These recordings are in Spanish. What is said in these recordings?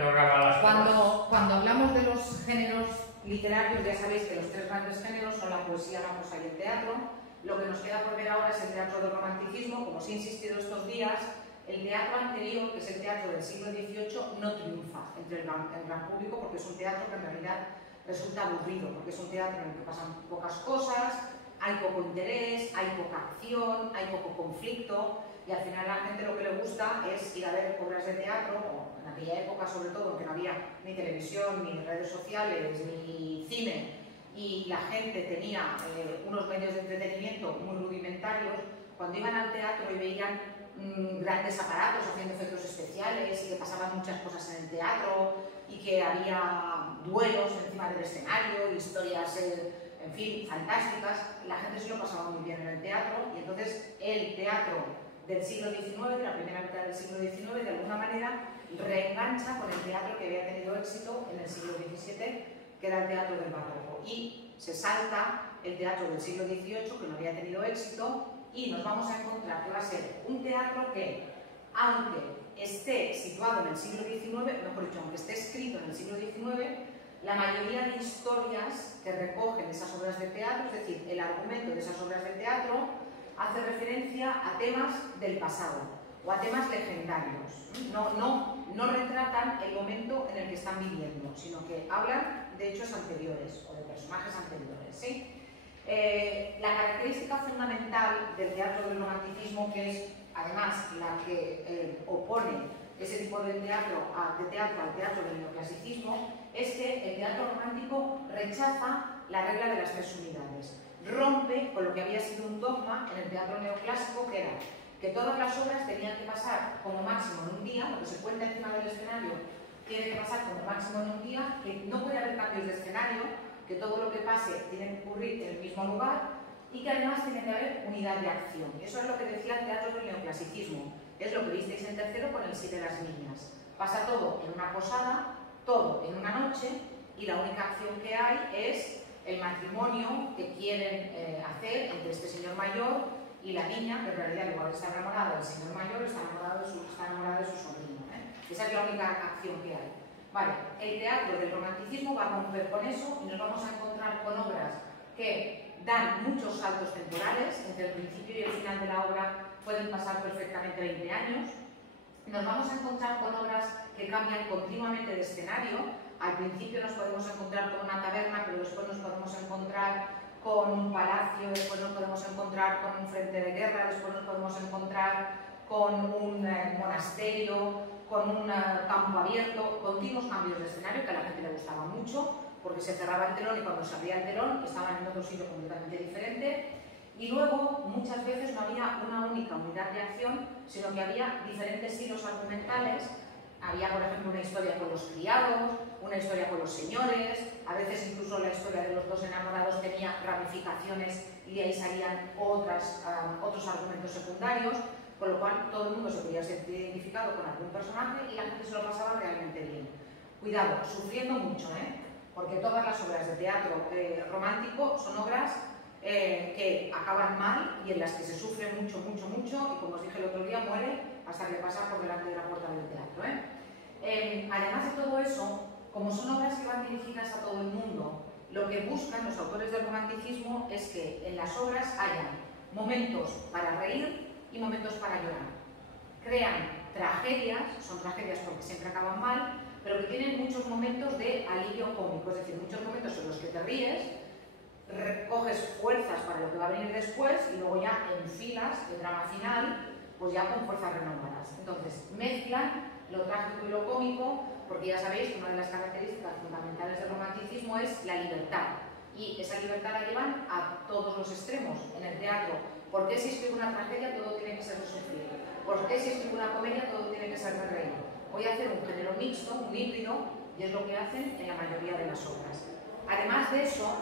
Cuando hablamos de los géneros literarios, ya sabéis que los tres grandes géneros son la poesía, la prosa y el teatro. Lo que nos queda por ver ahora es el teatro del romanticismo. Como os he insistido estos días, el teatro anterior, que es el teatro del siglo XVIII, no triunfa entre el gran público porque es un teatro que en realidad resulta aburrido, porque es un teatro en el que pasan pocas cosas, hay poco interés, hay poca acción, hay poco conflicto, y al final a la gente lo que le gusta es ir a ver obras de teatro, o en aquella época sobre todo, que no había ni televisión, ni redes sociales, ni cine, y la gente tenía unos medios de entretenimiento muy rudimentarios. Cuando iban al teatro y veían grandes aparatos haciendo efectos especiales y que pasaban muchas cosas en el teatro y que había duelos encima del escenario, historias, en fin, fantásticas, la gente se lo pasaba muy bien en el teatro, y entonces el teatro del siglo XIX, de la primera mitad del siglo XIX, de alguna manera reengancha con el teatro que había tenido éxito en el siglo XVII, que era el teatro del barroco, y se salta el teatro del siglo XVIII, que no había tenido éxito, y nos vamos a encontrar que va a ser un teatro que, aunque esté situado en el siglo XIX, mejor dicho, aunque esté escrito en el siglo XIX, la mayoría de historias que recogen esas obras de teatro, es decir, el argumento de esas obras de teatro, hace referencia a temas del pasado o a temas legendarios. No retratan el momento en el que están viviendo, sino que hablan de hechos anteriores o de personajes anteriores, ¿sí? La característica fundamental del teatro del romanticismo, que es además la que opone ese tipo de teatro al teatro del neoclasicismo, es que el teatro romántico rechaza la regla de las tres unidades. Rompe con lo que había sido un dogma en el teatro neoclásico, que era que todas las obras tenían que pasar como máximo en un día, lo que se cuenta encima del escenario tiene que pasar como máximo en un día, que no puede haber cambios de escenario, que todo lo que pase tiene que ocurrir en el mismo lugar, y que además tiene que haber unidad de acción. Eso es lo que decía el teatro del neoclasicismo, es lo que visteis en tercero con el Sí de las Niñas. Pasa todo en una posada, todo en una noche, y la única acción que hay es el matrimonio que quieren hacer entre este señor mayor y la niña, que en realidad, igual está enamorada del señor mayor, está enamorada de su sobrino. Esa es la única acción que hay. Vale, el teatro del romanticismo va a romper con eso, y nos vamos a encontrar con obras que dan muchos saltos temporales. Entre el principio y el final de la obra pueden pasar perfectamente 20 años. Nos vamos a encontrar con obras que cambian continuamente de escenario. Al principio nos podemos encontrar con una taberna, pero después nos podemos encontrar con un palacio, después nos podemos encontrar con un frente de guerra, después nos podemos encontrar con un monasterio, con un campo abierto, continuos cambios de escenario que a la gente le gustaba mucho, porque se cerraba el telón y cuando se abría el telón estaban en otro sitio completamente diferente. Y luego, muchas veces no había una única unidad de acción, sino que había diferentes hilos argumentales. Había, por ejemplo, una historia con los criados, una historia con los señores, a veces incluso la historia de los dos enamorados tenía ramificaciones y de ahí salían otros argumentos secundarios, con lo cual todo el mundo se podía sentir identificado con algún personaje y la gente se lo pasaba realmente bien. Cuidado, sufriendo mucho, porque todas las obras de teatro romántico son obras que acaban mal y en las que se sufre mucho, mucho, mucho, y como os dije el otro día, muere hasta que pasa por delante de la puerta del teatro. Además de todo eso, como son obras que van dirigidas a todo el mundo, lo que buscan los autores del romanticismo es que en las obras haya momentos para reír y momentos para llorar. Crean tragedias, son tragedias porque siempre acaban mal, pero que tienen muchos momentos de alivio cómico, es decir, muchos momentos en los que te ríes, recoges fuerzas para lo que va a venir después y luego ya enfilas el drama final, pues ya con fuerzas renovadas. Entonces, mezclan lo trágico y lo cómico, porque ya sabéis que una de las características fundamentales del romanticismo es la libertad, y esa libertad la llevan a todos los extremos en el teatro. ¿Por qué si escribo una tragedia todo tiene que ser de sufrir? ¿Por qué si escribo una comedia todo tiene que ser de reír? Voy a hacer un género mixto, un híbrido, y es lo que hacen en la mayoría de las obras. Además de eso,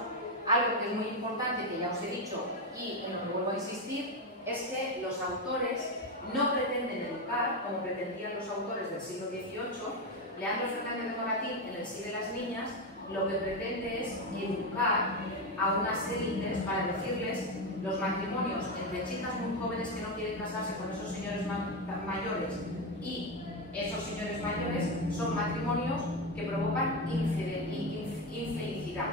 algo que es muy importante, que ya os he dicho y en lo que vuelvo a insistir, es que los autores no pretenden educar como pretendían los autores del siglo XVIII. Leandro Fernández de Moratín, en el Sí de las Niñas, lo que pretende es educar a unas élites para decirles los matrimonios entre chicas muy jóvenes que no quieren casarse con esos señores mayores y Esos señores mayores son matrimonios que provocan infelicidad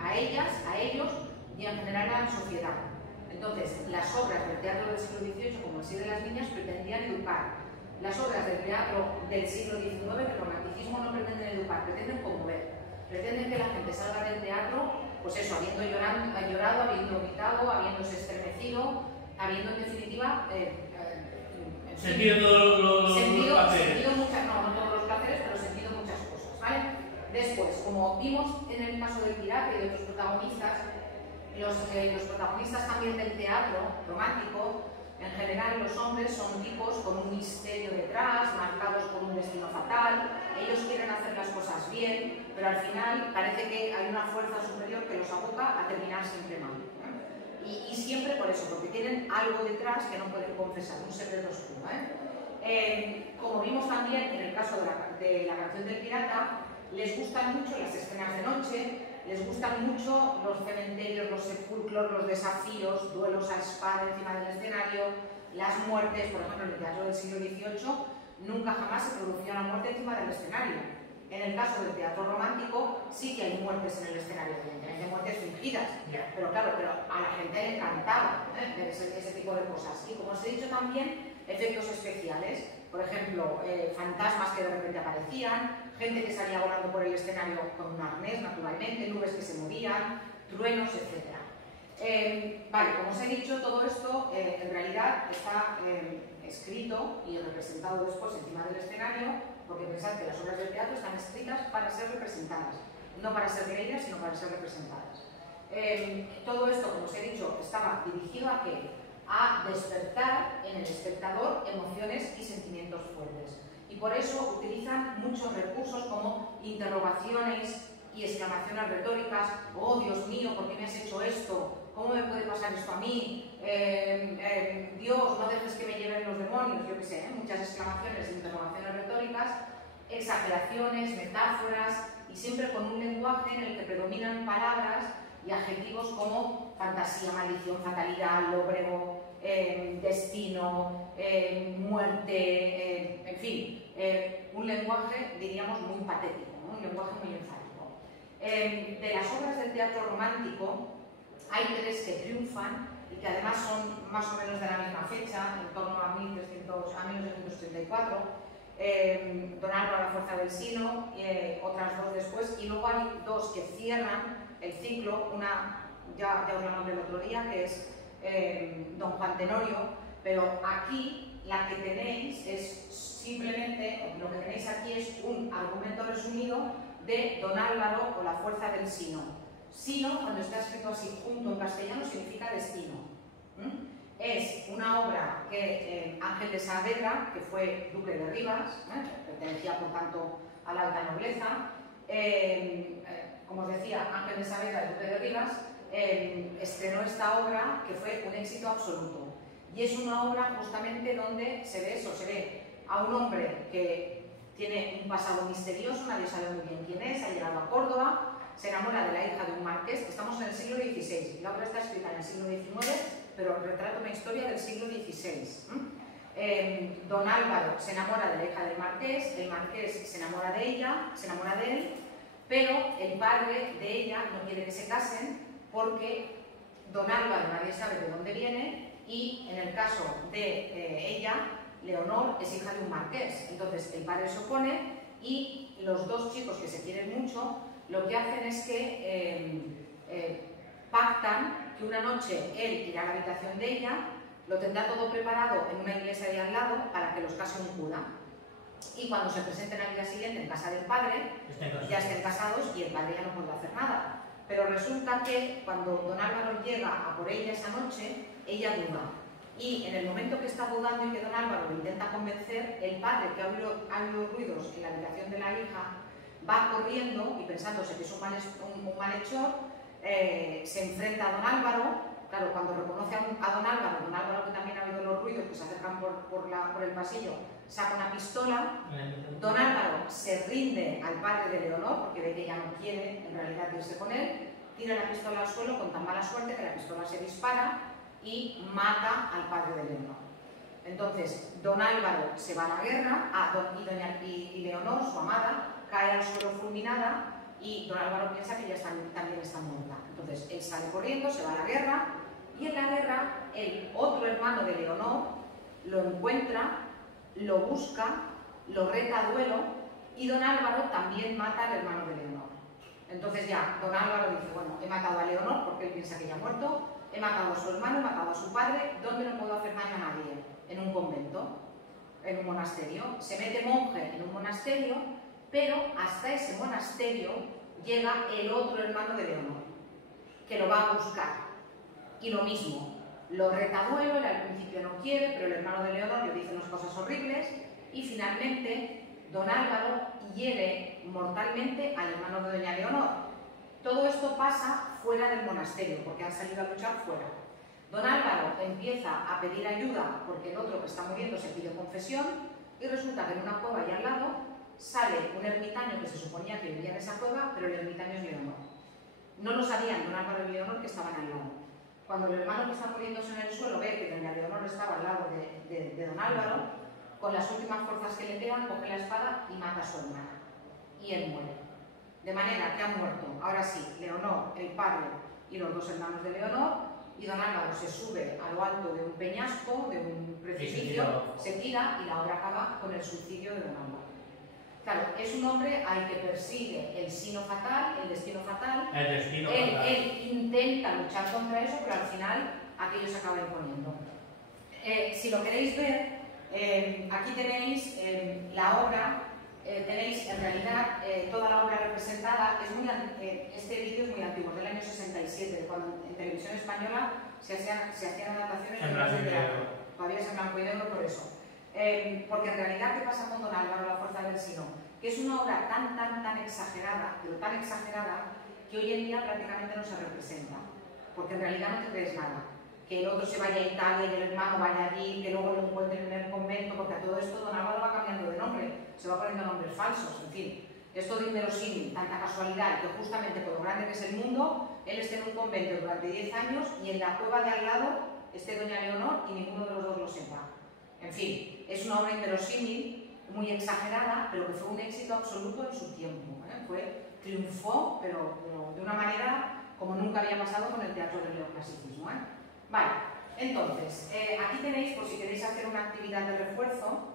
a ellas, a ellos y en general a la sociedad. Entonces, las obras del teatro del siglo XVIII, como así de las niñas, pretendían educar. Las obras del teatro del siglo XIX, del romanticismo, no pretenden educar, pretenden conmover. Pretenden que la gente salga del teatro, pues eso, habiendo llorado, habiendo gritado, habiéndose estremecido, habiendo en definitiva sentido todos los placeres. No todos los placeres, pero sentido muchas cosas, ¿vale? Después, como vimos en el caso del Pirata y de otros protagonistas, los protagonistas también del teatro romántico, en general los hombres son tipos con un misterio detrás, marcados por un destino fatal. Ellos quieren hacer las cosas bien, pero al final parece que hay una fuerza superior que los aboca a terminar siempre mal. Y siempre por eso, porque tienen algo detrás que no pueden confesar, un secreto oscuro. Como vimos también en el caso de la canción del Pirata, les gustan mucho las escenas de noche, les gustan mucho los cementerios, los sepulcros, los desafíos, duelos a espada encima del escenario, las muertes. Por ejemplo, en el teatro del siglo XVIII nunca jamás se producía una muerte encima del escenario. En el caso del teatro romántico sí que hay muertes en el escenario, evidentemente muertes fingidas, pero claro, a la gente le encantaba ver ese tipo de cosas. Y como os he dicho también, efectos especiales, por ejemplo, fantasmas que de repente aparecían, gente que salía volando por el escenario con un arnés, naturalmente, nubes que se movían, truenos, etc. Vale, como os he dicho, todo esto en realidad está escrito y representado después encima del escenario, porque pensad que las obras del teatro están escritas para ser representadas, no para ser leídas, sino para ser representadas. Todo esto, como os he dicho, estaba dirigido ¿a qué? A despertar en el espectador emociones y sentimientos fuertes. Y por eso utilizan muchos recursos como interrogaciones y exclamaciones retóricas. Oh, Dios mío, ¿por qué me has hecho esto? ¿Cómo me puede pasar esto a mí? Dios, no dejes que me lleven los demonios. Yo qué sé, muchas exclamaciones e interrogaciones retóricas, exageraciones, metáforas, y siempre con un lenguaje en el que predominan palabras y adjetivos como fantasía, maldición, fatalidad, lóbrego, destino, muerte, en fin, un lenguaje, diríamos, muy patético, ¿no? Un lenguaje muy enfático. De las obras del teatro romántico hay tres que triunfan y que además son más o menos de la misma fecha, en torno a 1934. Don Álvaro, la fuerza del Sino, otras dos después, y luego hay dos que cierran el ciclo, una ya os la nombré el otro día, que es Don Juan Tenorio, pero aquí la que tenéis es simplemente, lo que tenéis aquí es un argumento resumido de Don Álvaro o la fuerza del Sino. Sino, cuando está escrito así junto en castellano, significa destino. Es una obra que Ángel de Saavedra, que fue duque de Rivas, pertenecía por tanto a la alta nobleza, como os decía, Ángel de Saavedra, duque de Rivas, estrenó esta obra que fue un éxito absoluto. Y es una obra justamente donde se ve eso, se ve a un hombre que tiene un pasado misterioso, nadie sabe muy bien quién es, ha llegado a Córdoba, se enamora de la hija de un marqués. Estamos en el siglo XVI, la obra está escrita en el siglo XIX, pero retrata una historia del siglo XVI. Don Álvaro se enamora de la hija del marqués, el marqués se enamora de ella, se enamora de él, pero el padre de ella no quiere que se casen porque Don Álvaro nadie sabe de dónde viene y en el caso de ella, Leonor es hija de un marqués. Entonces el padre se opone y los dos chicos que se quieren mucho lo que hacen es que pactan que una noche él irá a la habitación de ella, lo tendrá todo preparado en una iglesia de al lado para que los case un cura. Y cuando se presenten al día siguiente en casa del padre, ya estén casados y el padre ya no podrá hacer nada. Pero resulta que cuando Don Álvaro llega a por ella esa noche, ella duda. Y en el momento que está dudando y que Don Álvaro lo intenta convencer, el padre, que ha oído ruidos en la habitación de la hija, va corriendo y pensándose que es un malhechor, se enfrenta a Don Álvaro. Claro, cuando reconoce a Don Álvaro que también ha oído los ruidos que se acercan por el pasillo, saca una pistola. Don Álvaro se rinde al padre de Leonor porque ve que ella no quiere en realidad irse con él, tira la pistola al suelo con tan mala suerte que la pistola se dispara y mata al padre de Leonor. Entonces, don Álvaro se va a la guerra y Leonor, su amada, cae al suelo fulminada y don Álvaro piensa que ella también está muerta. Entonces, él sale corriendo, se va a la guerra y en la guerra el otro hermano de Leonor lo encuentra, lo busca, lo reta a duelo y don Álvaro también mata al hermano de Leonor. Entonces ya, don Álvaro dice, bueno, he matado a Leonor porque él piensa que ella ha muerto, he matado a su hermano, he matado a su padre, ¿dónde no puedo hacer daño a nadie? En un convento, en un monasterio. Se mete monje en un monasterio, pero hasta ese monasterio llega el otro hermano de Leonor, que lo va a buscar. Y lo mismo, lo reta a duelo, él al principio no quiere, pero el hermano de Leonor le dice unas cosas horribles y finalmente don Álvaro hiere mortalmente al hermano de doña Leonor. Todo esto pasa fuera del monasterio, porque han salido a luchar fuera. Don Álvaro empieza a pedir ayuda porque el otro que está muriendo se pide confesión y resulta que en una cueva allá al lado sale un ermitaño que se suponía que vivía en esa cueva, pero el ermitaño es Leonor. No lo sabían don Álvaro y Leonor que estaban al lado. Cuando el hermano que está muriéndose en el suelo ve que doña Leonor estaba al lado de don Álvaro, con las últimas fuerzas que le quedan, coge la espada y mata a su hermana. Y él muere. De manera que ha muerto, ahora sí, Leonor, el padre y los dos hermanos de Leonor, y don Álvaro se sube a lo alto de un peñasco, de un precipicio, se tira y la obra acaba con el suicidio de don Álvaro. Claro, es un hombre al que persigue el sino fatal, el destino fatal. Él intenta luchar contra eso, pero al final aquello se acaba imponiendo. Si lo queréis ver, aquí tenéis la obra, tenéis en realidad toda la obra representada. Este vídeo es muy antiguo, del año 67, cuando en televisión española se hacían adaptaciones de obras de teatro. Todavía es en blanco y negro por eso. Porque en realidad, ¿qué pasa con don Álvaro, la fuerza del sino? Que es una obra tan exagerada, pero tan exagerada, que hoy en día prácticamente no se representa. Porque en realidad no te crees nada. Que el otro se vaya a Italia y el hermano vaya allí, que luego lo encuentren en el convento, porque a todo esto don Álvaro va cambiando de nombre, se va poniendo nombres falsos, en fin. Es todo inverosímil, tanta casualidad, que justamente por lo grande que es el mundo, él esté en un convento durante 10 años y en la cueva de al lado esté doña Leonor y ninguno de los dos lo sepa. En fin, es una obra inverosímil, muy exagerada, pero que fue un éxito absoluto en su tiempo. Triunfó, pero de una manera como nunca había pasado con el teatro del neoclasicismo. Vale, entonces, aquí tenéis, por si queréis hacer una actividad de refuerzo,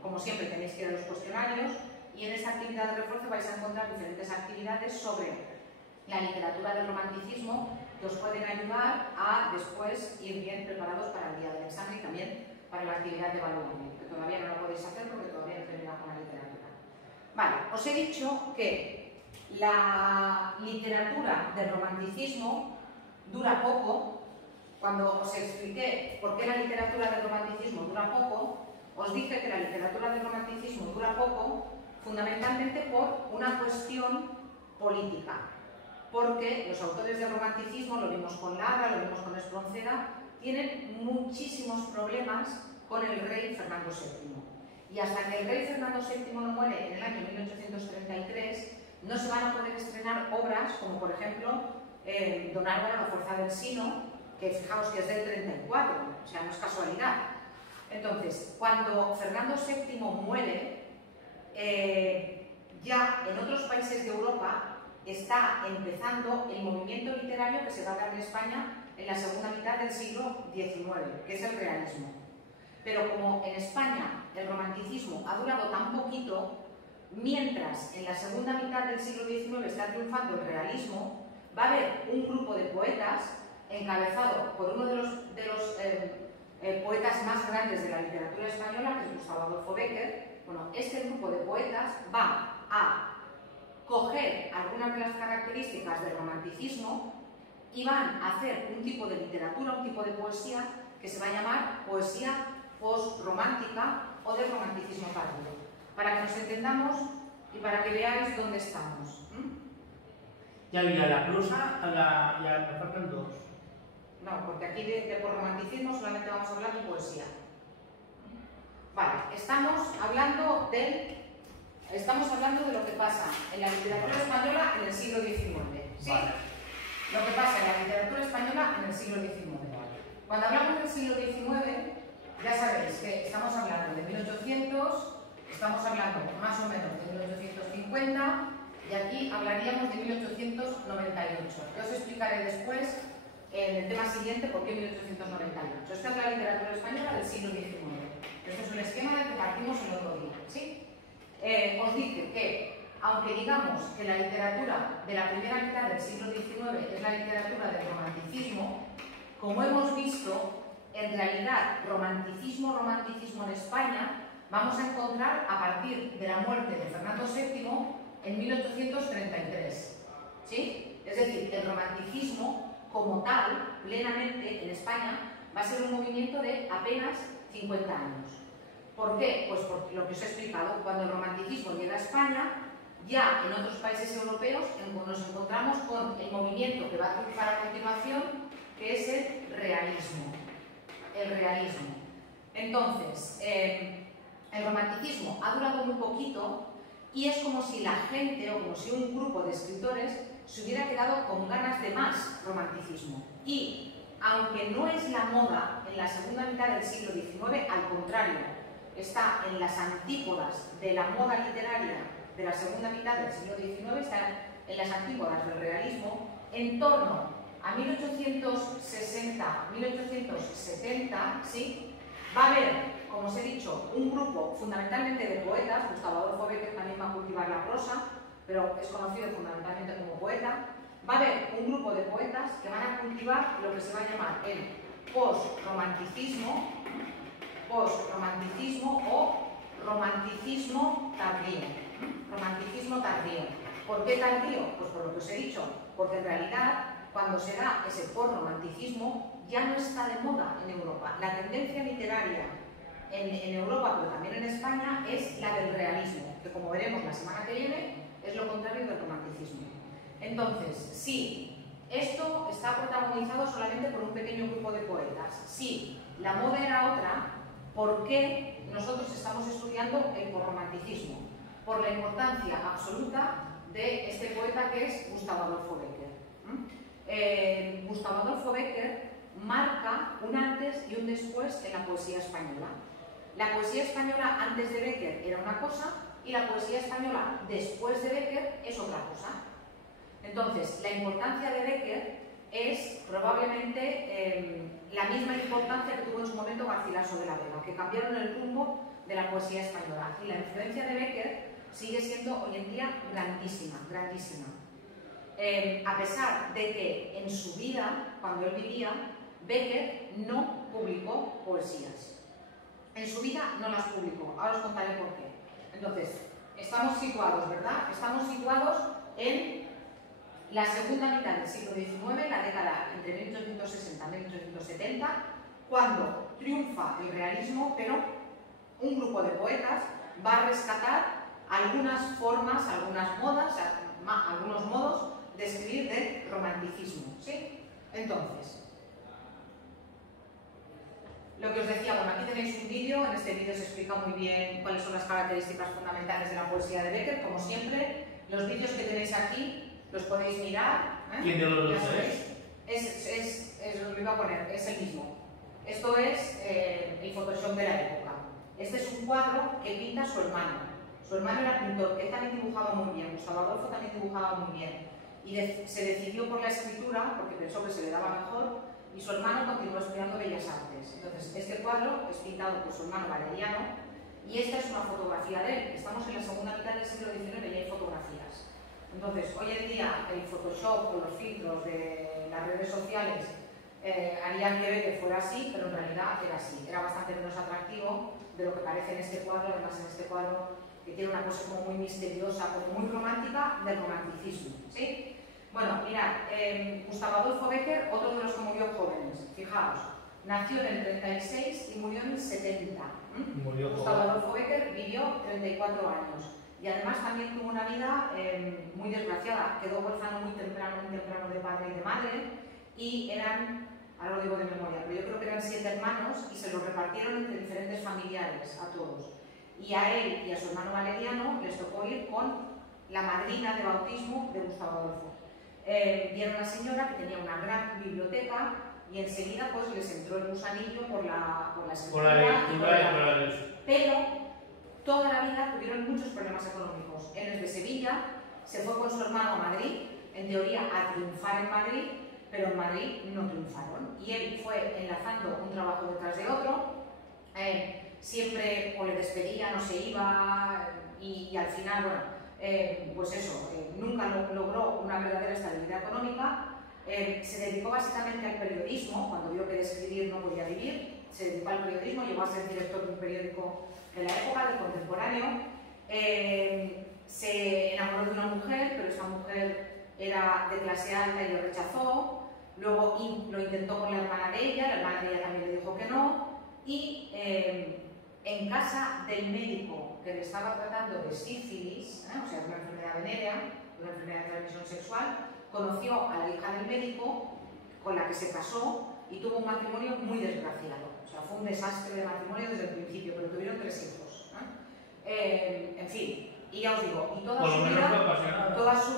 como siempre tenéis que ir a los cuestionarios, y en esta actividad de refuerzo vais a encontrar diferentes actividades sobre la literatura del romanticismo que os pueden ayudar a después ir bien preparados para el día del examen y también para la actividad de evaluación, que todavía no la podéis hacer porque todavía no terminado con la literatura. Vale, os he dicho que la literatura del romanticismo dura poco. Cuando os expliqué por qué la literatura del romanticismo dura poco, os dije que la literatura del romanticismo dura poco fundamentalmente por una cuestión política. Porque los autores del romanticismo, lo vimos con Lara, lo vimos con Espronceda, tienen muchísimos problemas con el rey Fernando VII. Y hasta que el rey Fernando VII no muere en el año 1833, no se van a poder estrenar obras como, por ejemplo, don Álvaro, la fuerza del sino, que fijaos que es del 34, o sea, no es casualidad. Entonces, cuando Fernando VII muere, ya en otros países de Europa está empezando el movimiento literario que se va a dar en España en la segunda mitad del siglo XIX, que es el realismo. Pero como en España el romanticismo ha durado tan poquito, mientras en la segunda mitad del siglo XIX está triunfando el realismo, va a haber un grupo de poetas encabezado por uno de los poetas más grandes de la literatura española, que es Gustavo Adolfo Bécquer. Bueno, este grupo de poetas va a coger algunas de las características del romanticismo y van a hacer un tipo de literatura, un tipo de poesía que se va a llamar poesía postromántica o del romanticismo tardío, para que nos entendamos y para que veáis dónde estamos. Ya había la prosa, ya faltan dos. No, porque aquí de por romanticismo solamente vamos a hablar de poesía. Vale, estamos hablando de lo que pasa en la literatura española en el siglo XIX. ¿Sí? Vale. Lo que pasa en la literatura española en el siglo XIX. Cuando hablamos del siglo XIX, Ya sabéis que estamos hablando de 1800, estamos hablando más o menos de 1850 y aquí hablaríamos de 1898. Yo os explicaré después en el tema siguiente por qué 1898. Esta es la literatura española del siglo XIX. Este es un esquema del que partimos el otro día, ¿sí? Os dice que, aunque digamos que la literatura de la primera mitad del siglo XIX es la literatura del romanticismo, como hemos visto, en realidad, romanticismo en España vamos a encontrar a partir de la muerte de Fernando VII en 1833, ¿sí? Es decir, el romanticismo como tal, plenamente en España, va a ser un movimiento de apenas 50 años. ¿Por qué? Pues por lo que os he explicado. Cuando el romanticismo llega a España, ya en otros países europeos nos encontramos con el movimiento que va a triunfar a continuación, que es el realismo. El realismo. Entonces, el romanticismo ha durado muy poquito y es como si la gente o como si un grupo de escritores se hubiera quedado con ganas de más romanticismo. Y, aunque no es la moda en la segunda mitad del siglo XIX, al contrario, está en las antípodas de la moda literaria de la segunda mitad del siglo XIX, está en las antípodas del realismo, en torno a 1860, 1870, ¿sí? Va a haber, como os he dicho, un grupo fundamentalmente de poetas. Gustavo Adolfo Bécquer también va a cultivar la prosa, pero es conocido fundamentalmente como poeta. Va a haber un grupo de poetas que van a cultivar lo que se va a llamar el post-romanticismo o romanticismo tardío. Romanticismo tardío. ¿Por qué tardío? Pues por lo que os he dicho, porque en realidad cuando se da ese post-romanticismo ya no está de moda en Europa. La tendencia literaria en Europa, pero también en España, es la del realismo, que como veremos la semana que viene, es lo contrario del romanticismo. Entonces, si esto está protagonizado solamente por un pequeño grupo de poetas, si la moda era otra, ¿por qué nosotros estamos estudiando el posromanticismo? Por la importancia absoluta de este poeta que es Gustavo Adolfo Bécquer. Gustavo Adolfo Bécquer marca un antes y un después en la poesía española. La poesía española antes de Bécquer era una cosa y la poesía española después de Bécquer es otra cosa. Entonces, la importancia de Bécquer es probablemente la misma importancia que tuvo en su momento Garcilaso de la Vega, que cambiaron el rumbo de la poesía española. Y la influencia de Bécquer sigue siendo hoy en día grandísima, grandísima. A pesar de que en su vida, cuando él vivía, Bécquer no publicó poesías. En su vida no las publicó. Ahora os contaré por qué. Entonces, estamos situados, ¿verdad? Estamos situados en la segunda mitad del siglo XIX, la década entre 1860 y 1870, cuando triunfa el realismo, pero un grupo de poetas va a rescatar algunas formas, algunas modas, algunos modos de escribir del romanticismo, ¿sí? Entonces, lo que os decía, bueno, aquí tenéis un vídeo, en este vídeo se explica muy bien cuáles son las características fundamentales de la poesía de Bécquer, como siempre. Los vídeos que tenéis aquí los podéis mirar. ¿Quién de los dos es? Os lo iba a poner, es el mismo. Esto es el Photoshop de la época. Este es un cuadro que pinta su hermano. Su hermano era pintor, él también dibujaba muy bien, Gustavo Adolfo también dibujaba muy bien. Y se decidió por la escritura, porque pensó que se le daba mejor, y su hermano continuó estudiando Bellas Artes. Entonces, este cuadro es pintado por su hermano Valeriano, y esta es una fotografía de él. Estamos en la segunda mitad del siglo XIX y hay fotografías. Entonces, hoy en día el Photoshop o los filtros de las redes sociales harían que Bécquer fuera así, pero en realidad era así. Era bastante menos atractivo de lo que parece en este cuadro. Además, en este cuadro que tiene una cosa como muy misteriosa, como muy romántica, del romanticismo, ¿sí? Bueno, mirad, Gustavo Adolfo Bécquer, otro de los que murió jóvenes. Fijaos, nació en el 36 y murió en el 70. Gustavo Adolfo Bécquer vivió 34 años. Y además también tuvo una vida muy desgraciada. Quedó huérfano muy temprano de padre y de madre. Y eran, ahora lo digo de memoria, pero yo creo que eran 7 hermanos y se los repartieron entre diferentes familiares, a todos. Y a él y a su hermano Valeriano les tocó ir con la madrina de bautismo de Gustavo Adolfo. Y era una señora que tenía una gran biblioteca y enseguida pues les entró el gusanillo por la Por la lectura y por la... Pero toda la vida tuvieron muchos problemas económicos. Él es de Sevilla, se fue con su hermano a Madrid, en teoría a triunfar en Madrid, pero en Madrid no triunfaron. Y él fue enlazando un trabajo detrás de otro, siempre o le despedían o se iba, y al final, bueno, pues eso, nunca logró una verdadera estabilidad económica. Se dedicó básicamente al periodismo, cuando vio que de escribir no podía vivir, se dedicó al periodismo, llegó a ser director de un periódico de la época, del contemporáneo. Se enamoró de una mujer, pero esa mujer era de clase alta y lo rechazó. Luego lo intentó con la hermana de ella, la hermana de ella también le dijo que no. Y en casa del médico que le estaba tratando de sífilis, o sea, una enfermedad venérea, una enfermedad de transmisión sexual, conoció a la hija del médico, con la que se casó, y tuvo un matrimonio muy desgraciado. O sea, fue un desastre de matrimonio desde el principio, pero tuvieron 3 hijos. En fin, y ya os digo, y toda su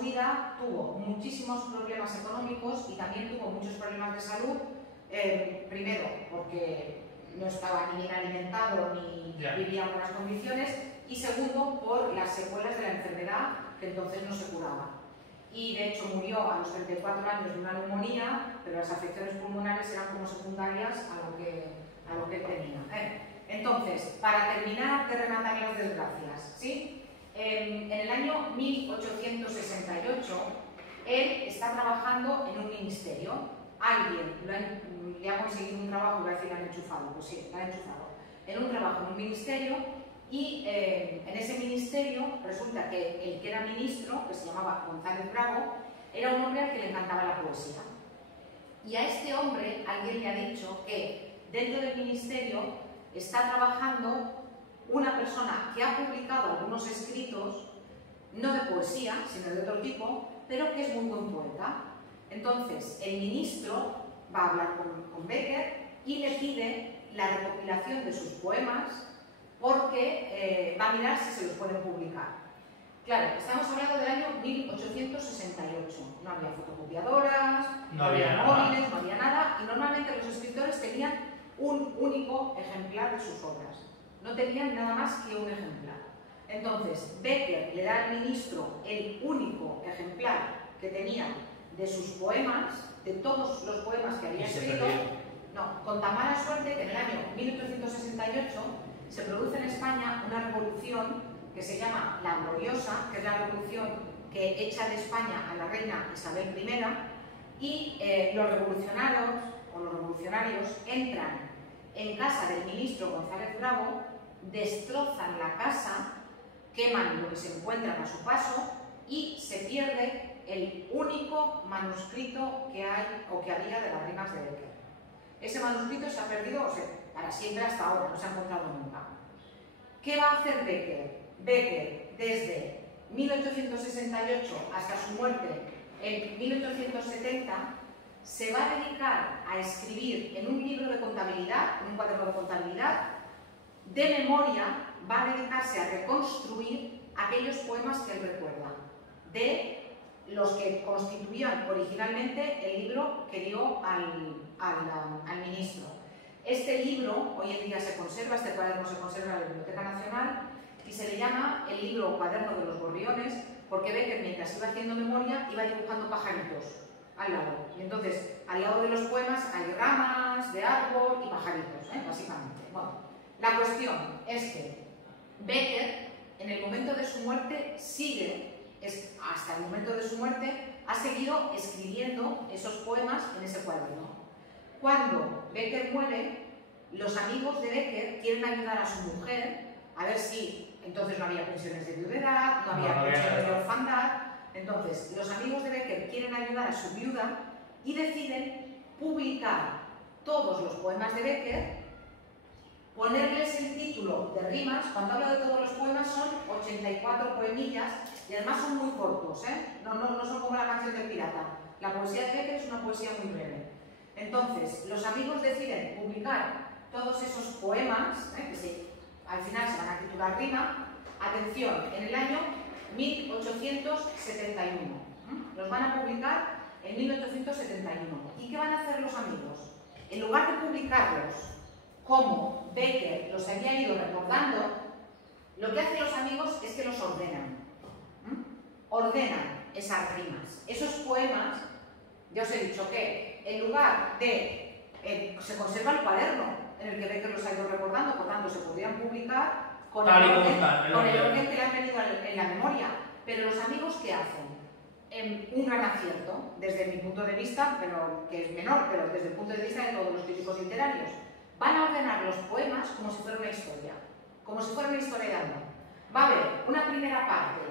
vida tuvo muchísimos problemas económicos y también tuvo muchos problemas de salud. Primero, porque no estaba ni bien alimentado ni vivía en buenas condiciones, y segundo, por las secuelas de la enfermedad, que entonces no se curaba. Y de hecho murió a los 34 años de una neumonía, pero las afecciones pulmonares eran como secundarias a lo que él tenía. Entonces, para terminar de rematar las desgracias, ¿sí? En el año 1868, él está trabajando en un ministerio. Alguien le ha conseguido un trabajo, voy a decir, le han enchufado, pues sí, le han enchufado, en un trabajo en un ministerio, y en ese ministerio resulta que el que era ministro, que se llamaba González Bravo, era un hombre al que le encantaba la poesía. Y a este hombre alguien le ha dicho que dentro del ministerio está trabajando una persona que ha publicado algunos escritos, no de poesía, sino de otro tipo, pero que es muy buen poeta. Entonces, el ministro va a hablar con Bécquer y le pide la recopilación de sus poemas, porque va a mirar si se los pueden publicar. Claro, estamos hablando del año 1868. No había fotocopiadoras, no había móviles, no había nada, y normalmente los escritores tenían un único ejemplar de sus obras. No tenían nada más que un ejemplar. Entonces, Bécquer le da al ministro el único ejemplar que tenía de sus poemas, de todos los poemas que había escrito. No, con tan mala suerte que en el año 1868 se produce en España una revolución que se llama la Gloriosa, que es la revolución que echa de España a la reina Isabel I, y los revolucionarios entran en casa del ministro González Bravo, destrozan la casa, queman lo que se encuentran a su paso y se pierde el único manuscrito que hay o que había de las rimas de Bécquer. Ese manuscrito se ha perdido, o sea, para siempre hasta ahora, no se ha encontrado nunca. ¿Qué va a hacer Bécquer? Bécquer, desde 1868 hasta su muerte en 1870, se va a dedicar a escribir en un libro de contabilidad, en un cuaderno de contabilidad, de memoria, va a dedicarse a reconstruir aquellos poemas que él recuerda, de los que constituían originalmente el libro que dio al ministro. Este libro hoy en día se conserva, este cuaderno se conserva en la Biblioteca Nacional y se le llama el libro Cuaderno de los Gorriones, porque ve que mientras iba haciendo memoria iba dibujando pajaritos al lado. Y entonces, al lado de los poemas hay ramas de árbol y pajaritos, básicamente. Bueno, la cuestión es que Bécquer, en el momento de su muerte, hasta el momento de su muerte, ha seguido escribiendo esos poemas en ese cuaderno. Cuando Bécquer muere, los amigos de Bécquer quieren ayudar a su mujer, a ver si entonces no había pensiones de viudedad, no había pensiones de orfandad. Entonces, los amigos de Bécquer quieren ayudar a su viuda y deciden publicar todos los poemas de Bécquer, ponerles el título de rimas. Cuando hablo de todos los poemas son 84 poemillas y además son muy cortos, no son como la canción del pirata. La poesía de Bécquer es una poesía muy breve. Entonces, los amigos deciden publicar todos esos poemas, que al final se van a titular rima. Atención, en el año 1871. Los van a publicar en 1871. ¿Y qué van a hacer los amigos? En lugar de publicarlos como Becker los había ido recordando, lo que hacen los amigos es que los ordenan. Ordenan esas rimas, esos poemas. Ya os he dicho que en lugar de... se conserva el cuaderno en el que Becker los ha ido recordando, por tanto se podrían publicar con el orden que le han venido en la memoria. Pero los amigos, ¿qué hacen? Un gran acierto, desde mi punto de vista, pero que es menor, pero desde el punto de vista de todos los críticos literarios, van a ordenar los poemas como si fuera una historia, como si fuera una historia de amor. Va a haber una primera parte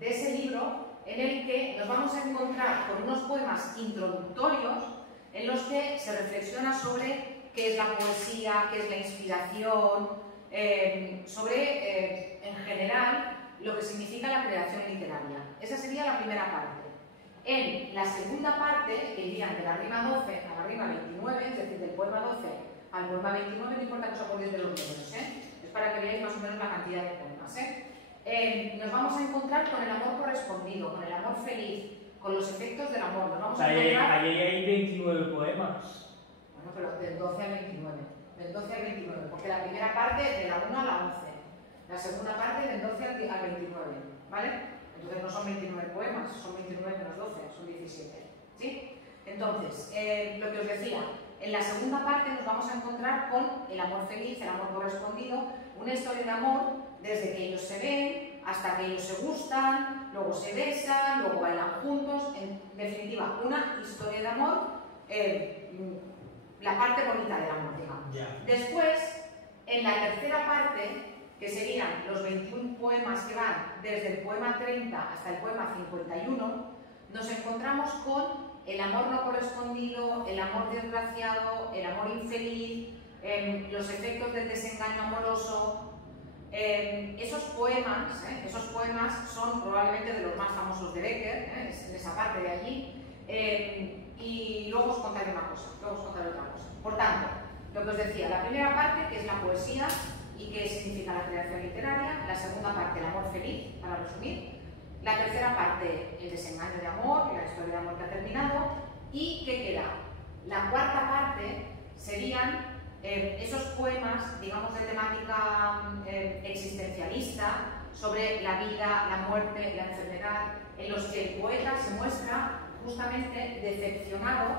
de ese libro en el que nos vamos a encontrar con unos poemas introductorios en los que se reflexiona sobre qué es la poesía, qué es la inspiración, sobre, en general, lo que significa la creación literaria. Esa sería la primera parte. En la segunda parte, que irían de la rima 12 a la rima 29, es decir, del poema 12 al poema 29, no importa que os acordéis de los números, es para que veáis más o menos la cantidad de poemas. Nos vamos a encontrar con el amor correspondido, con el amor feliz, con los efectos del amor. Nos vamos a encontrar... Ahí hay 29 poemas. Bueno, pero del 12 al 29. Del 12 al 29, porque la primera parte de la 1 a la 11. La segunda parte del 12 al 29, ¿vale? Entonces no son 29 poemas, son 29 menos 12, son 17, ¿sí? Entonces, lo que os decía, en la segunda parte nos vamos a encontrar con el amor feliz, el amor correspondido, una historia de amor desde que ellos se ven hasta que ellos se gustan, luego se besan, luego bailan juntos, en definitiva, una historia de amor, la parte bonita del amor, digamos. Yeah. Después, en la tercera parte, que serían los 21 poemas que van desde el poema 30 hasta el poema 51, nos encontramos con el amor no correspondido, el amor desgraciado, el amor infeliz, los efectos del desengaño amoroso. Esos poemas son probablemente de los más famosos de Becker, en esa parte de allí, y luego os contaré una cosa, otra cosa. Por tanto, lo que os decía, la primera parte, que es la poesía y qué significa la creación literaria, la segunda parte, el amor feliz, para resumir, la tercera parte, el desengaño de amor, la historia de amor que ha terminado, y ¿qué queda? La cuarta parte serían esos poemas, digamos, de temática existencialista, sobre la vida, la muerte, la enfermedad, en los que el poeta se muestra justamente decepcionado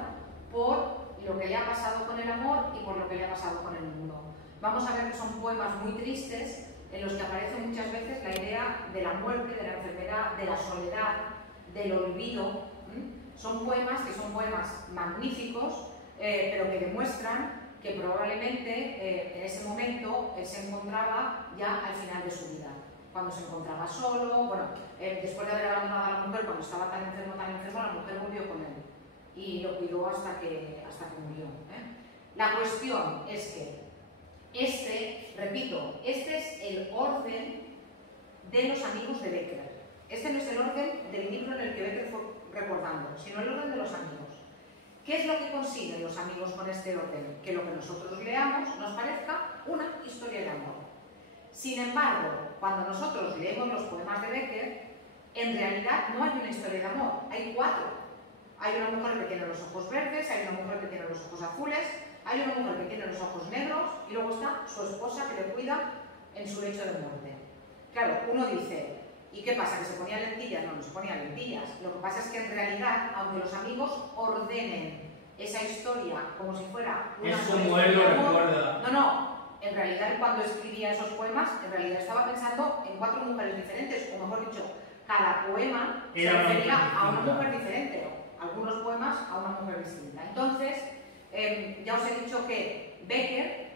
por lo que le ha pasado con el amor y por lo que le ha pasado con el mundo. Vamos a ver que son poemas muy tristes, en los que aparece muchas veces la idea de la muerte, de la enfermedad, de la soledad, del olvido. Son poemas que son poemas magníficos, pero que demuestran que probablemente en ese momento él se encontraba ya al final de su vida, cuando se encontraba solo, bueno, después de haber abandonado a la mujer, cuando estaba tan enfermo, la mujer volvió con él y lo cuidó hasta que murió. La cuestión es que repito, este es el orden de los amigos de Becker. Este no es el orden del libro en el que Becker fue recordando, sino el orden de los amigos. ¿Qué es lo que consiguen los amigos con este orden? Que lo que nosotros leamos nos parezca una historia de amor. Sin embargo, cuando nosotros leemos los poemas de Becker, en realidad no hay una historia de amor, hay 4. Hay una mujer que tiene los ojos verdes, hay una mujer que tiene los ojos azules, hay una mujer que tiene los ojos negros y luego está su esposa que le cuida en su lecho de muerte. Claro, uno dice, ¿y qué pasa? ¿Que se ponía lentillas? No, no se ponía lentillas. Lo que pasa es que en realidad, aunque los amigos ordenen esa historia como si fuera una historia de amor, no, en realidad cuando escribía esos poemas, en realidad estaba pensando en 4 mujeres diferentes, o mejor dicho, cada poema se refería a una mujer diferente, o algunos poemas a una mujer distinta. Entonces, ya os he dicho que Becker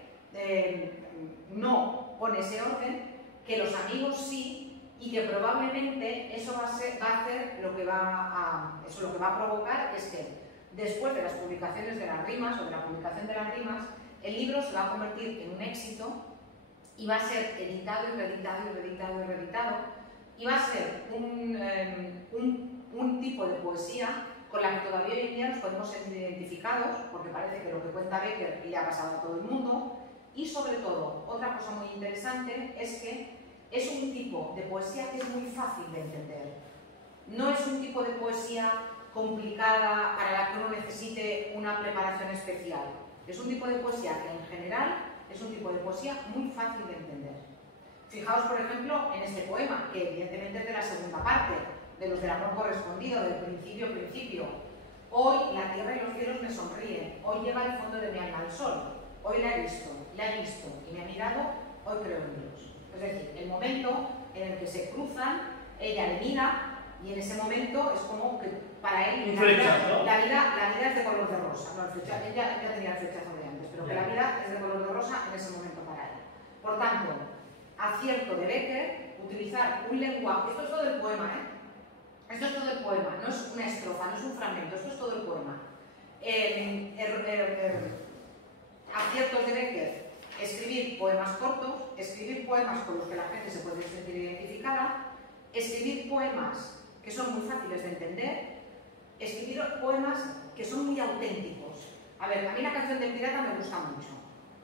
no pone ese orden, que los amigos sí, y que probablemente eso va a hacer lo que va a provocar es que después de las publicaciones de las rimas o de la publicación de las rimas, el libro se va a convertir en un éxito y va a ser editado y reeditado y reeditado y reeditado, y va a ser un tipo de poesía con la que todavía hoy en día nos podemos sentir identificados, porque parece que lo que cuenta Becker le ha pasado a todo el mundo. Y sobre todo, otra cosa muy interesante es que es un tipo de poesía que es muy fácil de entender. No es un tipo de poesía complicada para la que uno necesite una preparación especial. Es un tipo de poesía que en general es un tipo de poesía muy fácil de entender. Fijaos, por ejemplo, en este poema, que evidentemente es de la segunda parte, de los del amor correspondido, del principio, principio. Hoy la tierra y los cielos me sonríen, hoy llega al fondo de mi alma el sol, hoy la he visto y me ha mirado, hoy creo en Dios. Es decir, el momento en el que se cruzan, ella le mira y en ese momento es como que para él la vida es de color de rosa. No, ella tenía el flechazo de antes, pero que la vida es de color de rosa en ese momento para él. Por tanto, acierto de Becker, utilizar un lenguaje, esto es todo el poema, esto es todo el poema, no es una estrofa, no es un fragmento, esto es todo el poema. Aciertos de Becker, escribir poemas cortos, escribir poemas con los que la gente se puede sentir identificada, escribir poemas que son muy fáciles de entender, escribir poemas que son muy auténticos. A ver, a mí la canción del pirata me gusta mucho.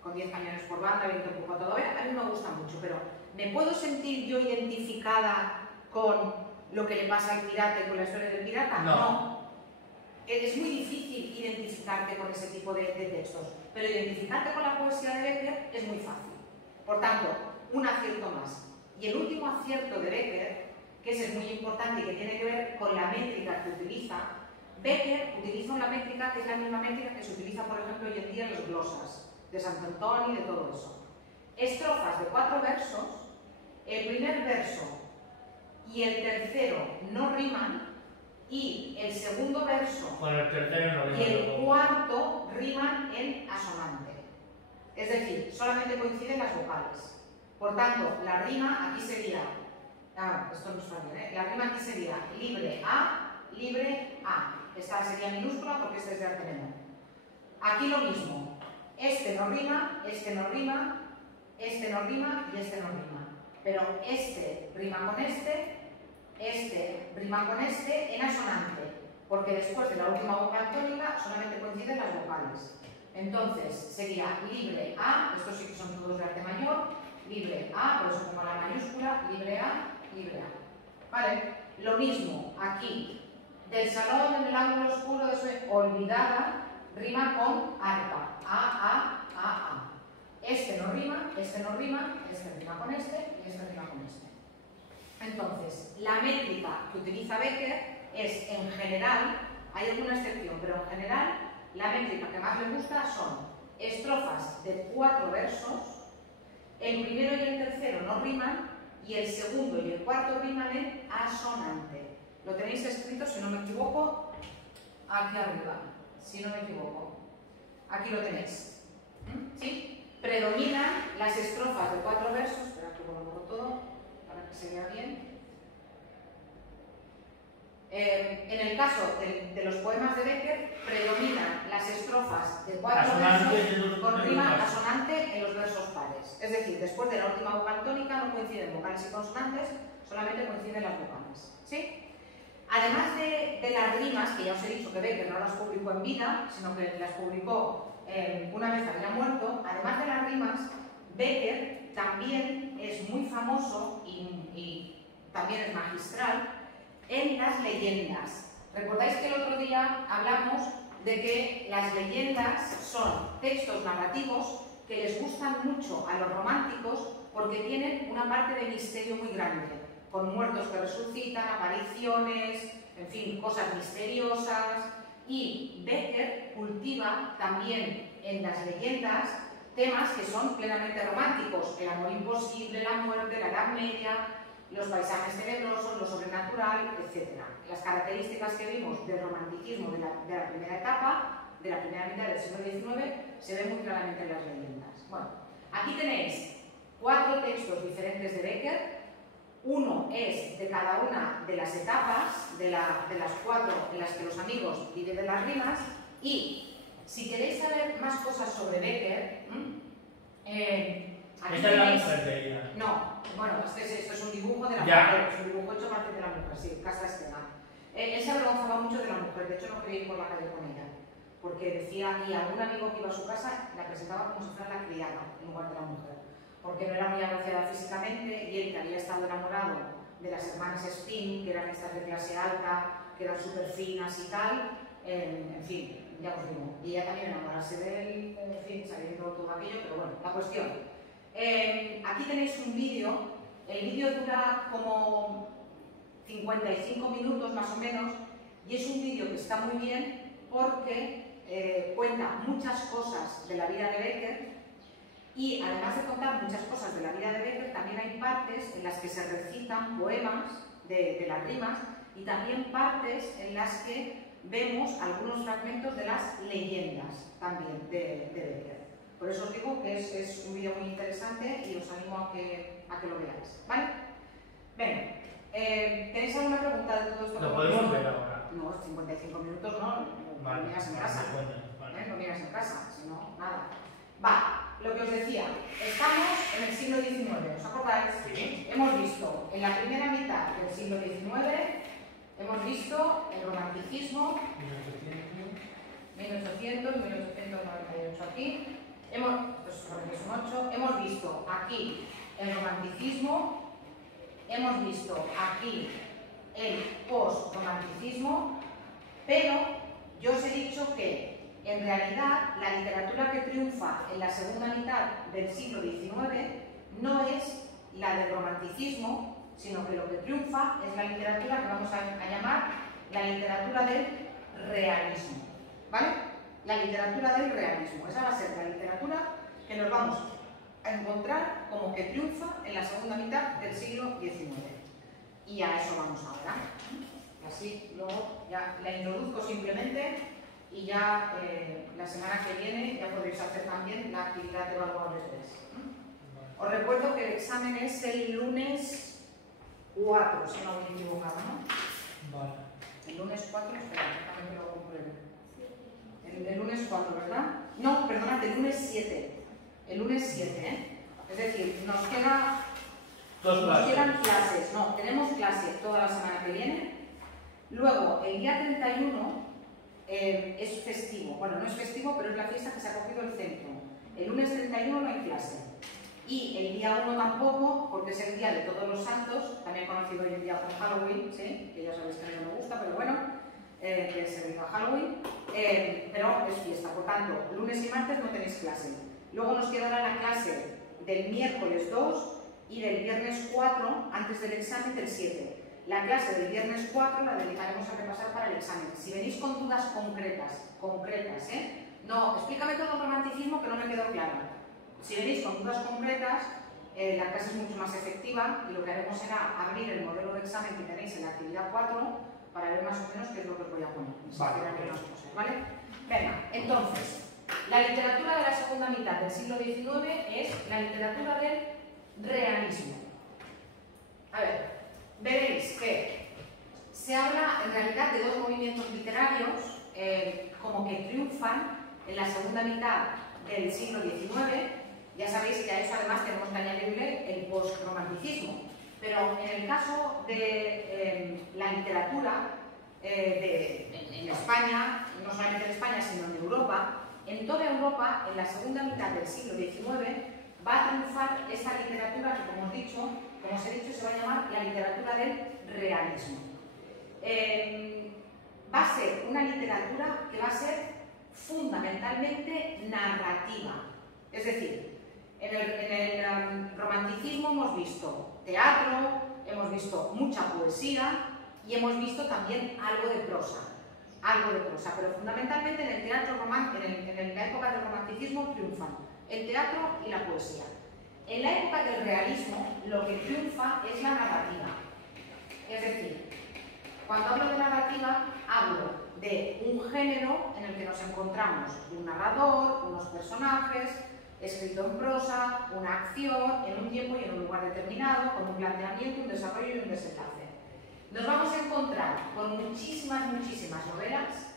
Con 10 cañones por banda, viento un poco todo, a mí me gusta mucho, pero ¿me puedo sentir yo identificada con lo que le pasa al pirata y con la historia del pirata? No. Es muy difícil identificarte con ese tipo de textos, pero identificarte con la poesía de Becker es muy fácil. Por tanto, un acierto más. Y el último acierto de Becker, que ese es muy importante y que tiene que ver con la métrica que utiliza, Becker utiliza una métrica que es la misma métrica que se utiliza, por ejemplo, hoy en día en los glosas de Santo Antonio y de todo eso. Estrofas de 4 versos, el primer verso y el tercero no riman y el segundo verso y el cuarto riman en asonante. Es decir, solamente coinciden las vocales. Por tanto, la rima aquí sería, esto no está bien, la rima aquí sería libre A. Esta sería minúscula porque este es de arte menor. Aquí lo mismo. Este no rima, este no rima, este no rima y este no rima. Pero este rima con este rima con este en asonante, porque después de la última vocal tónica solamente coinciden las vocales. Entonces sería libre A, estos sí que son todos de arte mayor, libre A, por eso pongo la mayúscula, libre A. ¿Vale? Lo mismo aquí. Del salón en el ángulo oscuro de olvidada, rima con arpa. A. Este no rima, este rima con este y este rima con este. Entonces, la métrica que utiliza Becker es, en general, hay alguna excepción, pero en general, la métrica que más le gusta son estrofas de 4 versos, el primero y el tercero no riman, y el segundo y el cuarto riman en asonante. Lo tenéis escrito, si no me equivoco, aquí arriba, si no me equivoco. Aquí lo tenéis. ¿Sí? Predominan las estrofas de 4 versos, espera que lo borro todo, para que se vea bien. En el caso de los poemas de Becker, predominan las estrofas de 4 versos con rima asonante en los versos pares. Es decir, después de la última vocal tónica no coinciden vocales y consonantes, solamente coinciden las vocales. ¿Sí? Además de las rimas, que ya os he dicho que Becker no las publicó en vida, sino que las publicó una vez había muerto, además de las rimas, Becker también es muy famoso y también es magistral en las leyendas. ¿Recordáis que el otro día hablamos de que las leyendas son textos narrativos que les gustan mucho a los románticos porque tienen una parte de misterio muy grande, con muertos que resucitan, apariciones, en fin, cosas misteriosas? Y Becker cultiva también en las leyendas temas que son plenamente románticos: el amor imposible, la muerte, la Edad Media, los paisajes tenebrosos, lo sobrenatural, etc. Las características que vimos del romanticismo de la primera etapa, de la primera mitad del siglo XIX, se ven muy claramente en las leyendas. Bueno, aquí tenéis 4 textos diferentes de Becker. Uno es de cada una de las etapas, de las 4 en las que los amigos dividen las rimas. Y si queréis saber más cosas sobre Becker, aquí tenéis... No, bueno, esto es un dibujo de la mujer, es un dibujo hecho a partir de la mujer, sí, Casa Esquema. Él se avergonzaba mucho de la mujer, de hecho no quería ir por la calle con ella, porque decía, y algún amigo que iba a su casa la presentaba como si fuera la criada en lugar de la mujer, porque no era muy agraciada físicamente, y él, que había estado enamorado de las hermanas Spin, que eran estas de clase alta, que eran súper finas y tal, en fin, ya os digo, y ella también enamorarse de él, en fin, sabiendo todo aquello, pero bueno, la cuestión. Aquí tenéis un vídeo, el vídeo dura como 55 minutos más o menos, y es un vídeo que está muy bien porque cuenta muchas cosas de la vida de Becker, y además de contar muchas cosas de la vida de Becker, también hay partes en las que se recitan poemas de las rimas, y también partes en las que vemos algunos fragmentos de las leyendas también de Becker. Por eso os digo que es un vídeo muy interesante y os animo a que lo veáis, ¿vale? Venga, ¿tenéis alguna pregunta de todo esto? ¿Lo podemos ver ahora? No, 55 minutos no, vale, lo miras en casa. Vale. Lo miras en casa, si no, nada. Va, lo que os decía, estamos en el siglo XIX, ¿os acordáis? Sí. Hemos visto en la primera mitad del siglo XIX, hemos visto el romanticismo, 1800, 1898 aquí, hemos visto aquí el romanticismo, hemos visto aquí el post-romanticismo, pero yo os he dicho que en realidad la literatura que triunfa en la segunda mitad del siglo XIX no es la del romanticismo, sino que lo que triunfa es la literatura que vamos a llamar la literatura del realismo, ¿vale? La literatura del realismo, esa va a ser la literatura que nos vamos a encontrar como que triunfa en la segunda mitad del siglo XIX. Y a eso vamos ahora. Así luego ya la introduzco simplemente y ya la semana que viene ya podréis hacer también la actividad de evaluable 3. Os recuerdo que el examen es el lunes 4, si no voy equivocada, ¿no? Vale. El lunes 4, espera, déjame que lo compruebe. El lunes 4, ¿verdad? No, perdonad, el lunes 7. El lunes 7, ¿eh? Es decir, nos quedan clases. No, tenemos clase toda la semana que viene. Luego, el día 31 es festivo. Bueno, no es festivo, pero es la fiesta que se ha cogido el centro. El lunes 31 no hay clase. Y el día 1 tampoco, porque es el día de todos los santos, también conocido hoy en día como Halloween, ¿sí? Que ya sabéis que a mí no me gusta, pero bueno, que se dedica a Halloween, pero es fiesta. Por tanto, lunes y martes no tenéis clase. Luego nos quedará la clase del miércoles 2 y del viernes 4, antes del examen del 7. La clase del viernes 4 la dedicaremos a repasar para el examen. Si venís con dudas concretas, no, explícame todo el romanticismo que no me quedó claro. Si venís con dudas concretas, la clase es mucho más efectiva y lo que haremos será abrir el modelo de examen que tenéis en la actividad 4 para ver más o menos qué es lo que os voy a poner. ¿Vale? Venga, entonces, la literatura de la segunda mitad del siglo XIX es la literatura del realismo. A ver, veréis que se habla en realidad de dos movimientos literarios como que triunfan en la segunda mitad del siglo XIX. Ya sabéis que a eso además tenemos que añadirle el post-romanticismo. Pero en el caso de la literatura en España, no solamente en España sino en Europa, en toda Europa, en la segunda mitad del siglo XIX, va a triunfar esta literatura que, como os he dicho, se va a llamar la literatura del realismo. Va a ser una literatura que va a ser fundamentalmente narrativa. Es decir, en el romanticismo hemos visto teatro, hemos visto mucha poesía y hemos visto también algo de prosa, pero fundamentalmente en el teatro en la época del romanticismo triunfan el teatro y la poesía. En la época del realismo lo que triunfa es la narrativa. Es decir, cuando hablo de narrativa hablo de un género en el que nos encontramos un narrador, unos personajes, escrito en prosa, una acción, en un tiempo y en un lugar determinado, con un planteamiento, un desarrollo y un desenlace. Nos vamos a encontrar con muchísimas novelas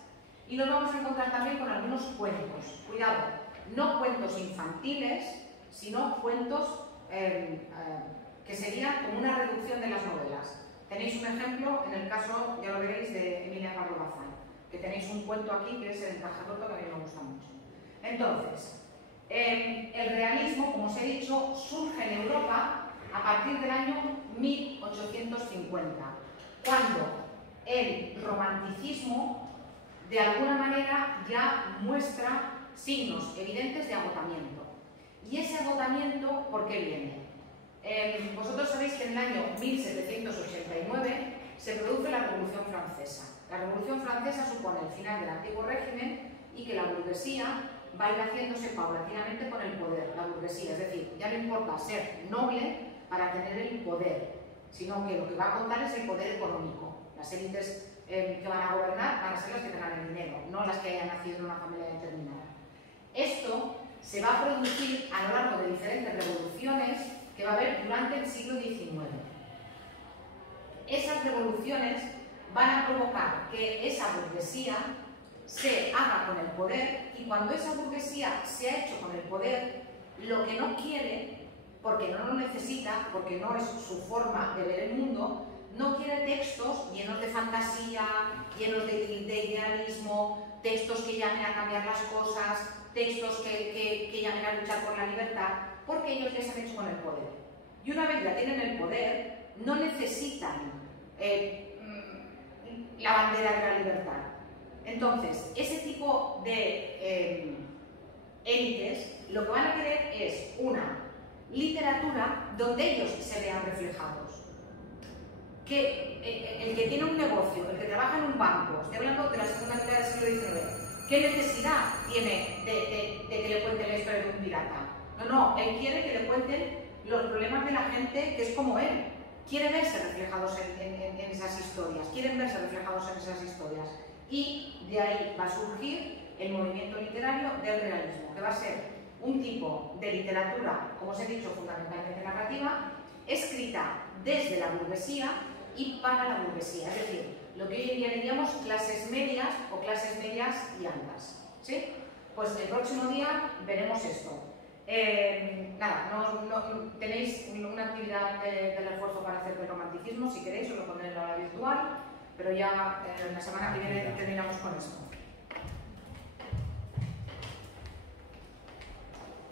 y nos vamos a encontrar también con algunos cuentos. Cuidado, no cuentos infantiles, sino cuentos que serían como una reducción de las novelas. Tenéis un ejemplo, en el caso, ya lo veréis, de Emilia Pardo Bazán, que tenéis un cuento aquí que es El encaje roto, que a mí me gusta mucho. Entonces, el realismo, como os he dicho, surge en Europa a partir del año 1850, cuando el romanticismo de alguna manera ya muestra signos evidentes de agotamiento. Y ese agotamiento, ¿por qué viene? Vosotros sabéis que en el año 1789 se produce la Revolución Francesa. La Revolución Francesa supone el final del antiguo régimen y que la burguesía va a ir haciéndose paulatinamente con el poder. La burguesía, es decir, ya no importa ser noble para tener el poder, sino que lo que va a contar es el poder económico. Las élites que van a gobernar van a ser las que tengan el dinero, no las que hayan nacido en una familia determinada. Esto se va a producir a lo largo de diferentes revoluciones que va a haber durante el siglo XIX. Esas revoluciones van a provocar que esa burguesía se haga con el poder, y cuando esa burguesía se ha hecho con el poder, lo que no quiere, porque no lo necesita, porque no es su forma de ver el mundo, no quiere textos llenos de fantasía, llenos de idealismo, textos que llamen a cambiar las cosas, textos que llamen a luchar por la libertad, porque ellos ya se han hecho con el poder. Y una vez ya tienen el poder, no necesitan la bandera de la libertad. Entonces, ese tipo de élites lo que van a querer es una literatura donde ellos se vean reflejados. Que el que tiene un negocio, el que trabaja en un banco, estoy hablando de la segunda mitad del siglo XIX, ¿qué necesidad tiene de que le cuente la historia de un pirata? No, él quiere que le cuenten los problemas de la gente que es como él. Quiere verse reflejados en esas historias, quieren verse reflejados en esas historias. Y de ahí va a surgir el movimiento literario del realismo, que va a ser un tipo de literatura, como os he dicho, fundamentalmente narrativa, escrita desde la burguesía y para la burguesía, es decir, lo que hoy en día diríamos clases medias o clases medias y altas. ¿Sí? Pues el próximo día veremos esto. Tenéis una actividad del refuerzo para hacer el romanticismo, si queréis os lo pondré en la hora virtual, pero ya la semana que viene terminamos con eso.